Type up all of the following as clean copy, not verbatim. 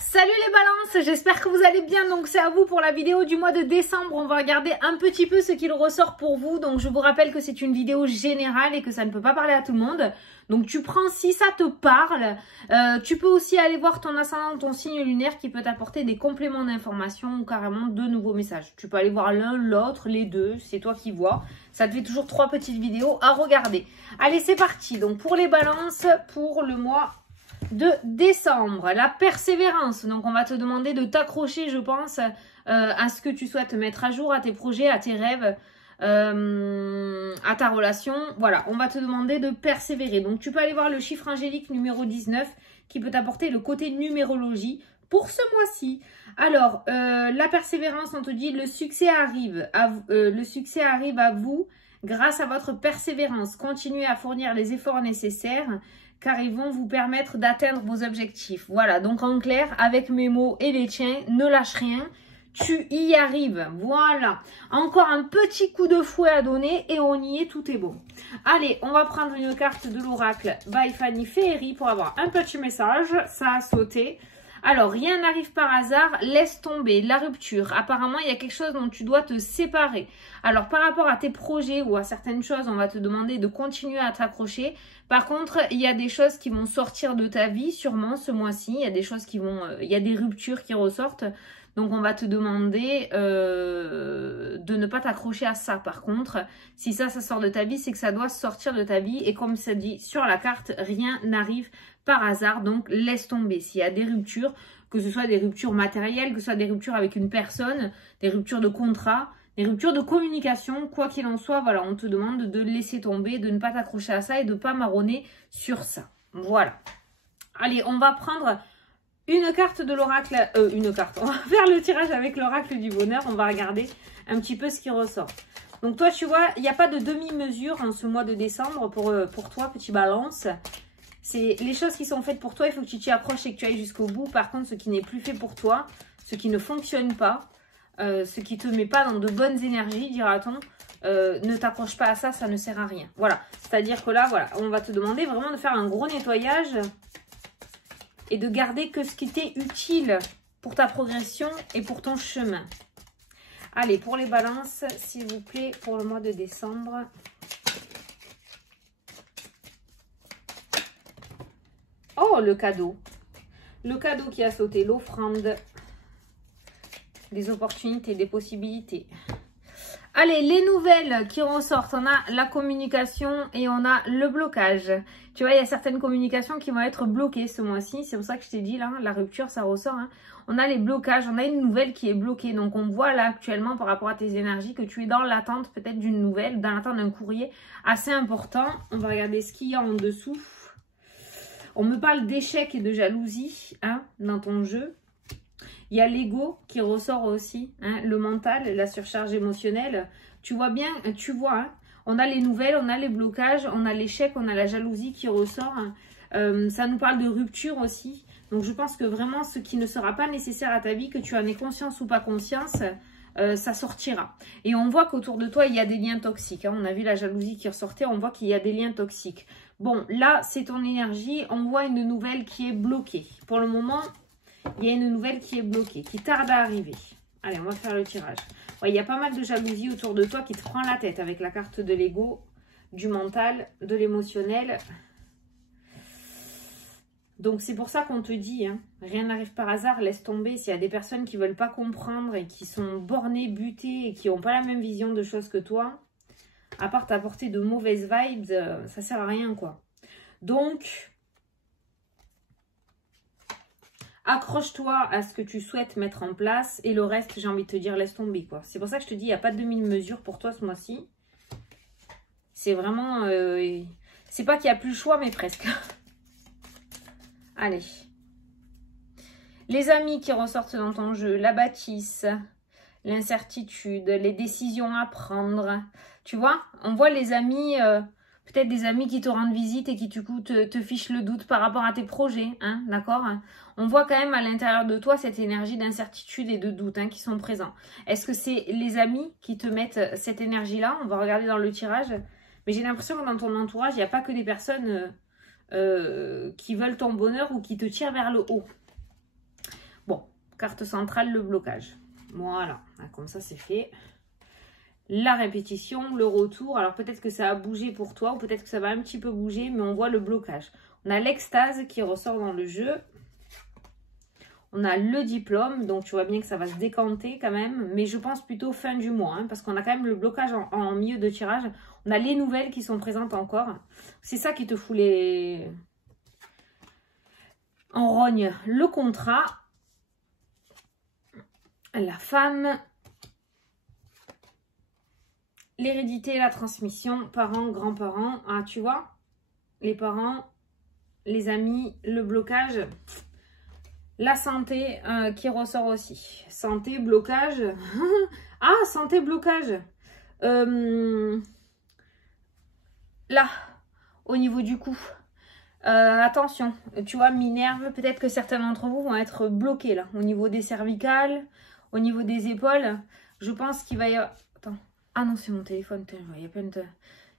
Salut les balances, j'espère que vous allez bien. Donc c'est à vous pour la vidéo du mois de décembre. On va regarder un petit peu ce qu'il ressort pour vous. Donc je vous rappelle que c'est une vidéo générale et que ça ne peut pas parler à tout le monde. Donc tu prends si ça te parle. Tu peux aussi aller voir ton ascendant, ton signe lunaire qui peut t'apporter des compléments d'information ou carrément de nouveaux messages. Tu peux aller voir l'un, l'autre, les deux, c'est toi qui vois. Ça te fait toujours 3 petites vidéos à regarder. Allez, c'est parti. Donc pour les balances, pour le mois de décembre, la persévérance. Donc on va te demander de t'accrocher, je pense, à ce que tu souhaites mettre à jour, à tes projets, à tes rêves, à ta relation. Voilà, on va te demander de persévérer. Donc tu peux aller voir le chiffre angélique numéro 19 qui peut t'apporter le côté numérologie pour ce mois-ci. Alors, la persévérance, on te dit le succès arrive à vous grâce à votre persévérance. Continuez à fournir les efforts nécessaires car ils vont vous permettre d'atteindre vos objectifs. Voilà, donc en clair, avec mes mots et les tiens, ne lâche rien, tu y arrives. Voilà, encore un petit coup de fouet à donner et on y est, tout est bon. Allez, on va prendre une carte de l'oracle by Fanny Ferry pour avoir un petit message. Ça a sauté. Alors, rien n'arrive par hasard, laisse tomber la rupture. Apparemment, il y a quelque chose dont tu dois te séparer. Alors, par rapport à tes projets ou à certaines choses, on va te demander de continuer à t'accrocher. Par contre, il y a des choses qui vont sortir de ta vie, sûrement ce mois-ci. Il y a des choses qui vont, il y a des ruptures qui ressortent. Donc, on va te demander de ne pas t'accrocher à ça. Par contre, si ça sort de ta vie, c'est que ça doit sortir de ta vie. Et comme ça dit sur la carte, rien n'arrive par hasard. Donc, laisse tomber. S'il y a des ruptures, que ce soit des ruptures matérielles, que ce soit des ruptures avec une personne, des ruptures de contrat, des ruptures de communication, quoi qu'il en soit, voilà, on te demande de laisser tomber, de ne pas t'accrocher à ça et de ne pas marronner sur ça. Voilà. Allez, on va prendre une carte de l'oracle, une carte. On va faire le tirage avec l'oracle du bonheur. On va regarder un petit peu ce qui ressort. Donc toi, tu vois, il n'y a pas de demi-mesure en ce mois de décembre pour toi, petit balance. C'est les choses qui sont faites pour toi, il faut que tu t'y approches et que tu ailles jusqu'au bout. Par contre, ce qui n'est plus fait pour toi, ce qui ne fonctionne pas, ce qui ne te met pas dans de bonnes énergies, dira-t-on, ne t'accroche pas à ça, ça ne sert à rien. Voilà, c'est-à-dire que là, voilà, on va te demander vraiment de faire un gros nettoyage et de garder que ce qui t'est utile pour ta progression et pour ton chemin. Allez, pour les balances, s'il vous plaît, pour le mois de décembre. Oh, le cadeau. Le cadeau qui a sauté, l'offrande. Des opportunités, des possibilités. Allez, les nouvelles qui ressortent. On a la communication et on a le blocage. Tu vois, il y a certaines communications qui vont être bloquées ce mois-ci. C'est pour ça que je t'ai dit, là, la rupture, ça ressort. Hein. On a les blocages, on a une nouvelle qui est bloquée. Donc, on voit là actuellement, par rapport à tes énergies, que tu es dans l'attente peut-être d'une nouvelle, dans l'attente d'un courrier assez important. On va regarder ce qu'il y a en dessous. On me parle d'échec et de jalousie hein, dans ton jeu. Il y a l'ego qui ressort aussi, hein, le mental, la surcharge émotionnelle. Tu vois bien, tu vois, hein, on a les nouvelles, on a les blocages, on a l'échec, on a la jalousie qui ressort. Hein. Ça nous parle de rupture aussi. Donc je pense que vraiment ce qui ne sera pas nécessaire à ta vie, que tu en aies conscience ou pas conscience, ça sortira. Et on voit qu'autour de toi, il y a des liens toxiques. Hein. On a vu la jalousie qui ressortait, on voit qu'il y a des liens toxiques. Bon, là, c'est ton énergie. On voit une nouvelle qui est bloquée. Pour le moment, il y a une nouvelle qui est bloquée, qui tarde à arriver. Allez, on va faire le tirage. Ouais, il y a pas mal de jalousie autour de toi qui te prend la tête avec la carte de l'ego, du mental, de l'émotionnel. Donc, c'est pour ça qu'on te dit, hein, rien n'arrive par hasard, laisse tomber. S'il y a des personnes qui ne veulent pas comprendre et qui sont bornées, butées et qui n'ont pas la même vision de choses que toi, à part t'apporter de mauvaises vibes, ça sert à rien, quoi. Donc, accroche-toi à ce que tu souhaites mettre en place et le reste, j'ai envie de te dire, laisse tomber, quoi. C'est pour ça que je te dis, il n'y a pas de demi-mesure pour toi ce mois-ci. C'est vraiment... c'est pas qu'il n'y a plus le choix, mais presque. Allez. Les amis qui ressortent dans ton jeu, la bâtisse, l'incertitude, les décisions à prendre. Tu vois, on voit les amis, peut-être des amis qui te rendent visite et qui du coup te fichent le doute par rapport à tes projets, hein, d'accord? On voit quand même à l'intérieur de toi cette énergie d'incertitude et de doute hein, qui sont présents. Est-ce que c'est les amis qui te mettent cette énergie-là? On va regarder dans le tirage. Mais j'ai l'impression que dans ton entourage, il n'y a pas que des personnes qui veulent ton bonheur ou qui te tirent vers le haut. Carte centrale, le blocage. Voilà, comme ça c'est fait. La répétition, le retour. Alors peut-être que ça a bougé pour toi ou peut-être que ça va un petit peu bouger, mais on voit le blocage. On a l'extase qui ressort dans le jeu. On a le diplôme, donc tu vois bien que ça va se décanter quand même, mais je pense plutôt fin du mois, hein, parce qu'on a quand même le blocage en milieu de tirage. On a les nouvelles qui sont présentes encore. C'est ça qui te fout les... en rogne. Le contrat, la femme, l'hérédité, la transmission, parents, grands-parents. Ah, tu vois, les parents, les amis, le blocage... La santé qui ressort aussi. Santé, blocage. Ah, santé, blocage. Là, au niveau du cou. Attention, tu vois, Minerve, peut-être que certains d'entre vous vont être bloqués là. Au niveau des cervicales, au niveau des épaules. Je pense qu'il va y avoir... Attends. Ah non, c'est mon téléphone. Il y a plein de...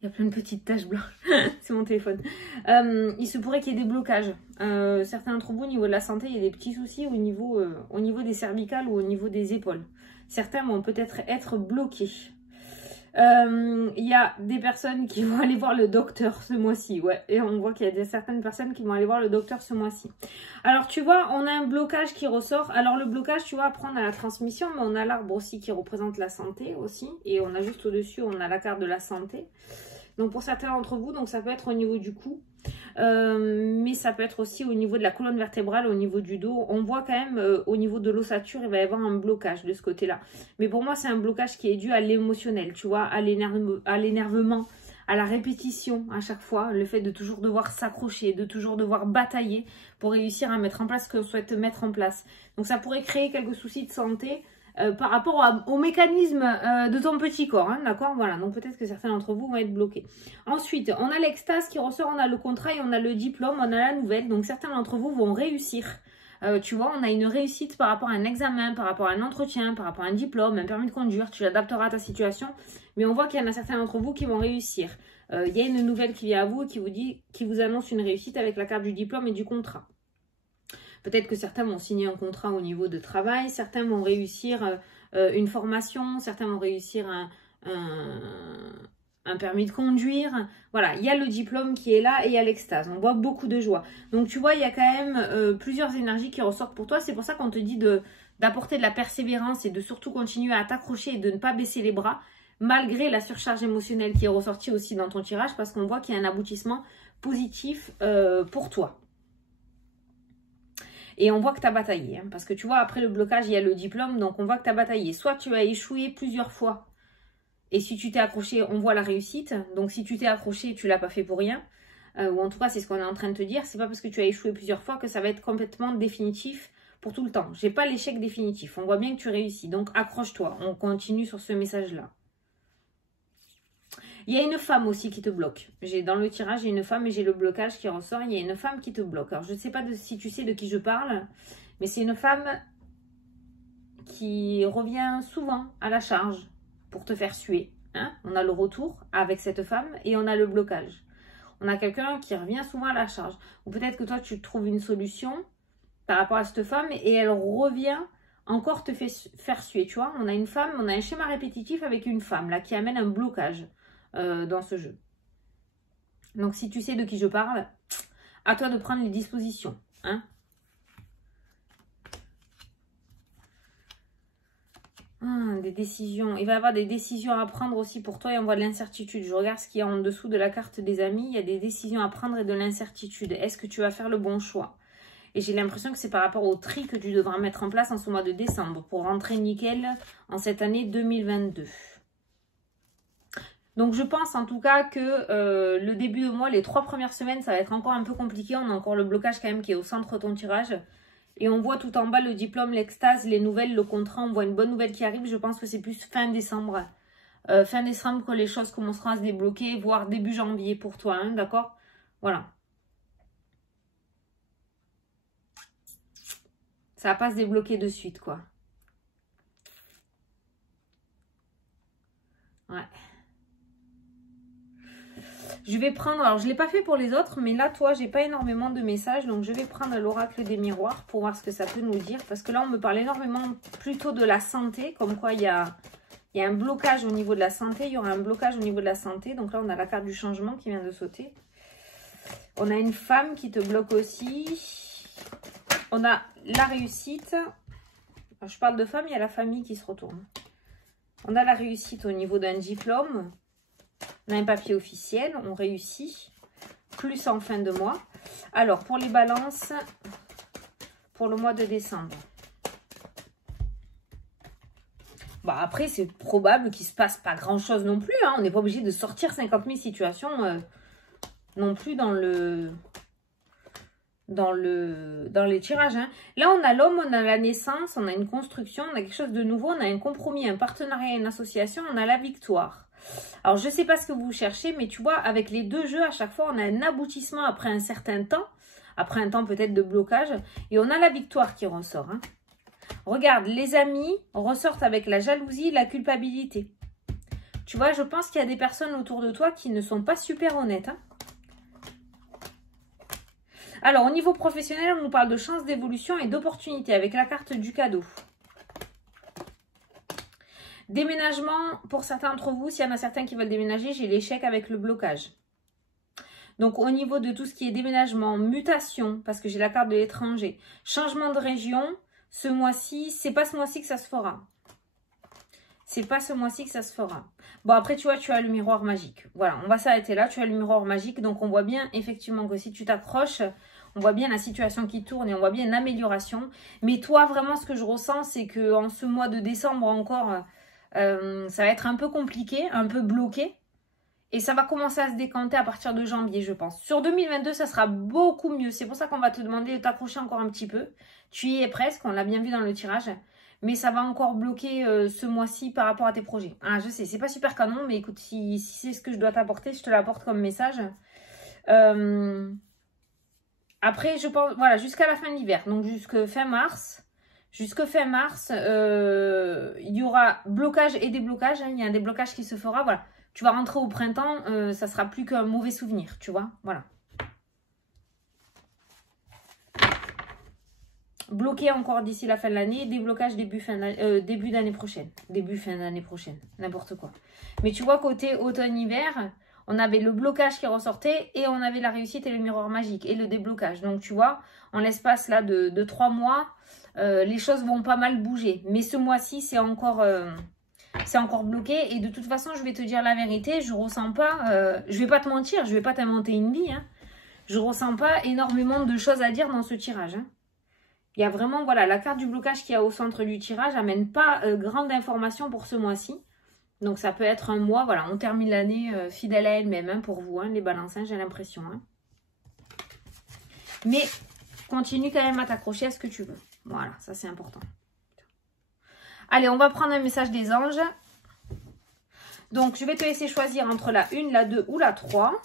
Il y a plein de petites taches blanches. C'est mon téléphone. Il se pourrait qu'il y ait des blocages. Certains d'entre vous, au niveau de la santé, il y a des petits soucis au niveau des cervicales ou au niveau des épaules. Certains vont peut-être être bloqués. Il y a des personnes qui vont aller voir le docteur ce mois-ci. Ouais, et on voit qu'il y a certaines personnes qui vont aller voir le docteur ce mois-ci. Alors, tu vois, on a un blocage qui ressort. Alors, le blocage, tu vois, prendre à la transmission, mais on a l'arbre aussi qui représente la santé aussi. Et on a juste au-dessus, on a la carte de la santé. Donc pour certains d'entre vous, donc ça peut être au niveau du cou, mais ça peut être aussi au niveau de la colonne vertébrale, au niveau du dos. On voit quand même au niveau de l'ossature, il va y avoir un blocage de ce côté-là. Mais pour moi, c'est un blocage qui est dû à l'émotionnel, tu vois, à l'énervement, à la répétition à chaque fois, le fait de toujours devoir s'accrocher, de toujours devoir batailler pour réussir à mettre en place ce qu'on souhaite mettre en place. Donc ça pourrait créer quelques soucis de santé. Par rapport au mécanisme de ton petit corps, hein, d'accord? Voilà, donc peut-être que certains d'entre vous vont être bloqués. Ensuite, on a l'extase qui ressort, on a le contrat et on a le diplôme, on a la nouvelle. Donc certains d'entre vous vont réussir. Tu vois, on a une réussite par rapport à un examen, par rapport à un entretien, par rapport à un diplôme, un permis de conduire. Tu l'adapteras à ta situation. Mais on voit qu'il y en a certains d'entre vous qui vont réussir. Il y a une nouvelle qui vient à vous et qui vous annonce une réussite avec la carte du diplôme et du contrat. Peut-être que certains vont signer un contrat au niveau de travail, certains vont réussir une formation, certains vont réussir un permis de conduire. Voilà, il y a le diplôme qui est là et il y a l'extase. On voit beaucoup de joie. Donc tu vois, il y a quand même plusieurs énergies qui ressortent pour toi. C'est pour ça qu'on te dit d'apporter de la persévérance et de surtout continuer à t'accrocher et de ne pas baisser les bras, malgré la surcharge émotionnelle qui est ressortie aussi dans ton tirage, parce qu'on voit qu'il y a un aboutissement positif pour toi. Et on voit que tu as bataillé, hein, parce que tu vois, après le blocage, il y a le diplôme, donc on voit que tu as bataillé. Soit tu as échoué plusieurs fois, et si tu t'es accroché, on voit la réussite. Donc si tu t'es accroché, tu l'as pas fait pour rien. Ou en tout cas, c'est ce qu'on est en train de te dire. C'est pas parce que tu as échoué plusieurs fois que ça va être complètement définitif pour tout le temps. J'ai pas l'échec définitif. On voit bien que tu réussis. Donc accroche-toi. On continue sur ce message-là. Il y a une femme aussi qui te bloque. Dans le tirage, j'ai une femme et j'ai le blocage qui ressort. Il y a une femme qui te bloque. Alors, je ne sais pas si tu sais de qui je parle, mais c'est une femme qui revient souvent à la charge pour te faire suer. Hein? On a le retour avec cette femme et on a le blocage. On a quelqu'un qui revient souvent à la charge. Ou peut-être que toi, tu trouves une solution par rapport à cette femme et elle revient encore te faire suer. Tu vois, on a une femme, on a un schéma répétitif avec une femme là qui amène un blocage. Dans ce jeu. Donc si tu sais de qui je parle, à toi de prendre les dispositions. Hein? Des décisions. Il va y avoir des décisions à prendre aussi pour toi et on voit de l'incertitude. Je regarde ce qu'il y a en dessous de la carte des amis. Il y a des décisions à prendre et de l'incertitude. Est-ce que tu vas faire le bon choix? Et j'ai l'impression que c'est par rapport au tri que tu devras mettre en place en ce mois de décembre pour rentrer nickel en cette année 2022. Donc je pense en tout cas que le début de mois, les 3 premières semaines, ça va être encore un peu compliqué. On a encore le blocage quand même qui est au centre de ton tirage. Et on voit tout en bas le diplôme, l'extase, les nouvelles, le contrat. On voit une bonne nouvelle qui arrive. Je pense que c'est plus fin décembre. Fin décembre que les choses commenceront à se débloquer, voire début janvier pour toi, hein, d'accord? Voilà. Ça va pas se débloquer de suite, quoi. Ouais. Je vais prendre, alors je ne l'ai pas fait pour les autres, mais là, toi, j'ai pas énormément de messages. Donc, je vais prendre l'oracle des miroirs pour voir ce que ça peut nous dire. Parce que là, on me parle énormément plutôt de la santé. Comme quoi, il y a un blocage au niveau de la santé. Il y aura un blocage au niveau de la santé. Donc là, on a la carte du changement qui vient de sauter. On a une femme qui te bloque aussi. On a la réussite. Alors, je parle de femme, il y a la famille qui se retourne. On a la réussite au niveau d'un diplôme. On a un papier officiel, on réussit. Plus en fin de mois. Alors, pour les balances, pour le mois de décembre. Bah, après, c'est probable qu'il ne se passe pas grand-chose non plus. Hein. On n'est pas obligé de sortir 50 000 situations non plus dans les tirages. Hein. Là, on a l'homme, on a la naissance, on a une construction, on a quelque chose de nouveau, on a un compromis, un partenariat, une association, on a la victoire. Alors, je ne sais pas ce que vous cherchez, mais tu vois, avec les deux jeux, à chaque fois, on a un aboutissement après un certain temps. Après un temps peut-être de blocage. Et on a la victoire qui ressort. Hein. Regarde, les amis ressortent avec la jalousie, la culpabilité. Tu vois, je pense qu'il y a des personnes autour de toi qui ne sont pas super honnêtes. Hein. Alors, au niveau professionnel, on nous parle de chance d'évolution et d'opportunité avec la carte du cadeau. Déménagement, pour certains d'entre vous, s'il y en a certains qui veulent déménager, j'ai l'échec avec le blocage. Donc, au niveau de tout ce qui est déménagement, mutation, parce que j'ai la carte de l'étranger, changement de région, ce mois-ci, c'est pas ce mois-ci que ça se fera. C'est pas ce mois-ci que ça se fera. Bon, après, tu vois, tu as le miroir magique. Voilà, on va s'arrêter là. Tu as le miroir magique. Donc, on voit bien, effectivement, que si tu t'accroches, on voit bien la situation qui tourne et on voit bien une amélioration. Mais toi, vraiment, ce que je ressens, c'est qu'en ce mois de décembre encore, ça va être un peu compliqué, un peu bloqué. Et ça va commencer à se décanter à partir de janvier, je pense. Sur 2022, ça sera beaucoup mieux. C'est pour ça qu'on va te demander de t'accrocher encore un petit peu. Tu y es presque, on l'a bien vu dans le tirage. Mais ça va encore bloquer ce mois-ci par rapport à tes projets. Ah, je sais, c'est pas super canon, mais écoute, si c'est ce que je dois t'apporter, je te l'apporte comme message. Après, je pense, voilà, jusqu'à la fin de l'hiver, donc jusqu'à fin mars. Jusqu'à fin mars, il y aura blocage et déblocage. Hein, il y a un déblocage qui se fera, voilà. Tu vas rentrer au printemps, ça sera plus qu'un mauvais souvenir, tu vois, voilà. Bloqué encore d'ici la fin de l'année, déblocage début d'année prochaine. Début fin d'année prochaine, n'importe quoi. Mais tu vois, côté automne-hiver, on avait le blocage qui ressortait et on avait la réussite et le miroir magique et le déblocage. Donc tu vois, en l'espace là de 3 mois, les choses vont pas mal bouger. Mais ce mois-ci, c'est encore bloqué. Et de toute façon, je vais te dire la vérité, je ressens pas, je vais pas te mentir, je vais pas t'inventer une vie. Hein. Je ressens pas énormément de choses à dire dans ce tirage. Hein. Il y a vraiment, voilà, la carte du blocage qu'il y a au centre du tirage n'amène pas grande information pour ce mois-ci. Donc, ça peut être un mois, voilà, on termine l'année fidèle à elle-même hein, pour vous, hein, les balances, hein, j'ai l'impression. Hein. Mais, continue quand même à t'accrocher à ce que tu veux. Voilà, ça c'est important. Allez, on va prendre un message des anges. Donc, je vais te laisser choisir entre la 1, la 2 ou la 3.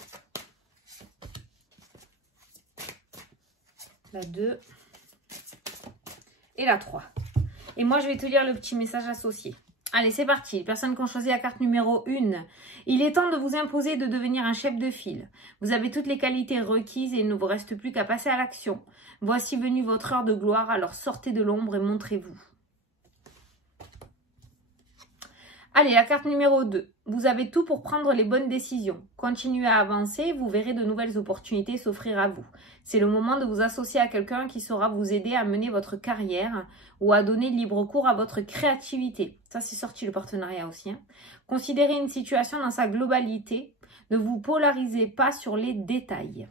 La 2 et la 3. Et moi, je vais te lire le petit message associé. Allez, c'est parti. Les personnes qui ont choisi la carte numéro 1. Il est temps de vous imposer de devenir un chef de file. Vous avez toutes les qualités requises et il ne vous reste plus qu'à passer à l'action. Voici venue votre heure de gloire, alors sortez de l'ombre et montrez-vous. Allez, la carte numéro 2. Vous avez tout pour prendre les bonnes décisions. Continuez à avancer, vous verrez de nouvelles opportunités s'offrir à vous. C'est le moment de vous associer à quelqu'un qui saura vous aider à mener votre carrière ou à donner libre cours à votre créativité. Ça, c'est sorti le partenariat aussi. Hein. Considérez une situation dans sa globalité. Ne vous polarisez pas sur les détails.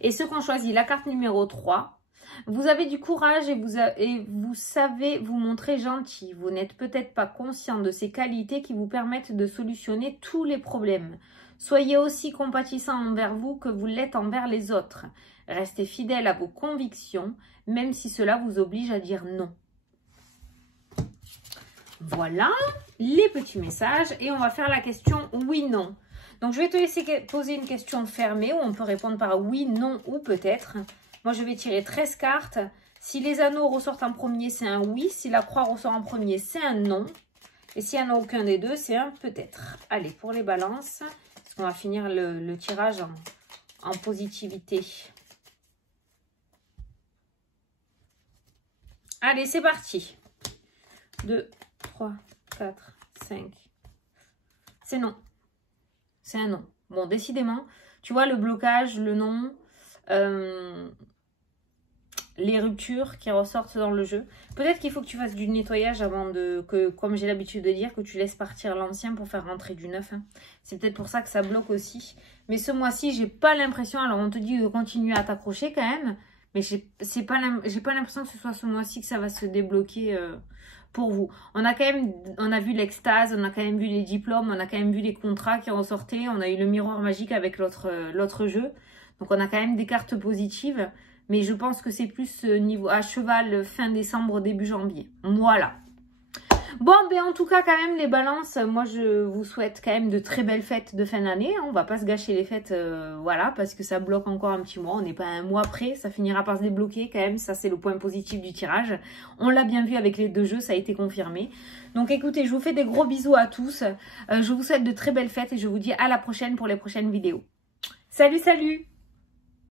Et ceux qui ont choisi la carte numéro 3. Vous avez du courage et vous savez vous montrer gentil. Vous n'êtes peut-être pas conscient de ces qualités qui vous permettent de solutionner tous les problèmes. Soyez aussi compatissant envers vous que vous l'êtes envers les autres. Restez fidèle à vos convictions, même si cela vous oblige à dire non. Voilà les petits messages et on va faire la question oui-non. Donc je vais te laisser poser une question fermée où on peut répondre par oui, non ou peut-être. Moi, je vais tirer 13 cartes. Si les anneaux ressortent en premier, c'est un oui. Si la croix ressort en premier, c'est un non. Et s'il n'y en a aucun des deux, c'est un peut-être. Allez, pour les balances, est-ce On va finir le tirage en positivité. Allez, c'est parti. 2, 3, 4, 5. C'est non. C'est un non. Bon, décidément, tu vois le blocage, le non, les ruptures qui ressortent dans le jeu. Peut-être qu'il faut que tu fasses du nettoyage avant que, comme j'ai l'habitude de dire, que tu laisses partir l'ancien pour faire rentrer du neuf. Hein. C'est peut-être pour ça que ça bloque aussi. Mais ce mois-ci, j'ai pas l'impression, alors on te dit de continuer à t'accrocher quand même, mais j'ai pas l'impression que ce soit ce mois-ci que ça va se débloquer pour vous. On a vu l'extase, on a quand même vu les diplômes, on a quand même vu les contrats qui ressortaient, on a eu le miroir magique avec l'autre jeu. Donc on a quand même des cartes positives. Mais je pense que c'est plus niveau à cheval fin décembre, début janvier. Voilà. Bon, ben en tout cas, quand même, les balances, moi, je vous souhaite quand même de très belles fêtes de fin d'année. Hein. On va pas se gâcher les fêtes, voilà, parce que ça bloque encore un petit mois. On n'est pas un mois près, ça finira par se débloquer quand même. Ça, c'est le point positif du tirage. On l'a bien vu avec les deux jeux, ça a été confirmé. Donc, écoutez, je vous fais des gros bisous à tous. Je vous souhaite de très belles fêtes et je vous dis à la prochaine pour les prochaines vidéos. Salut, salut!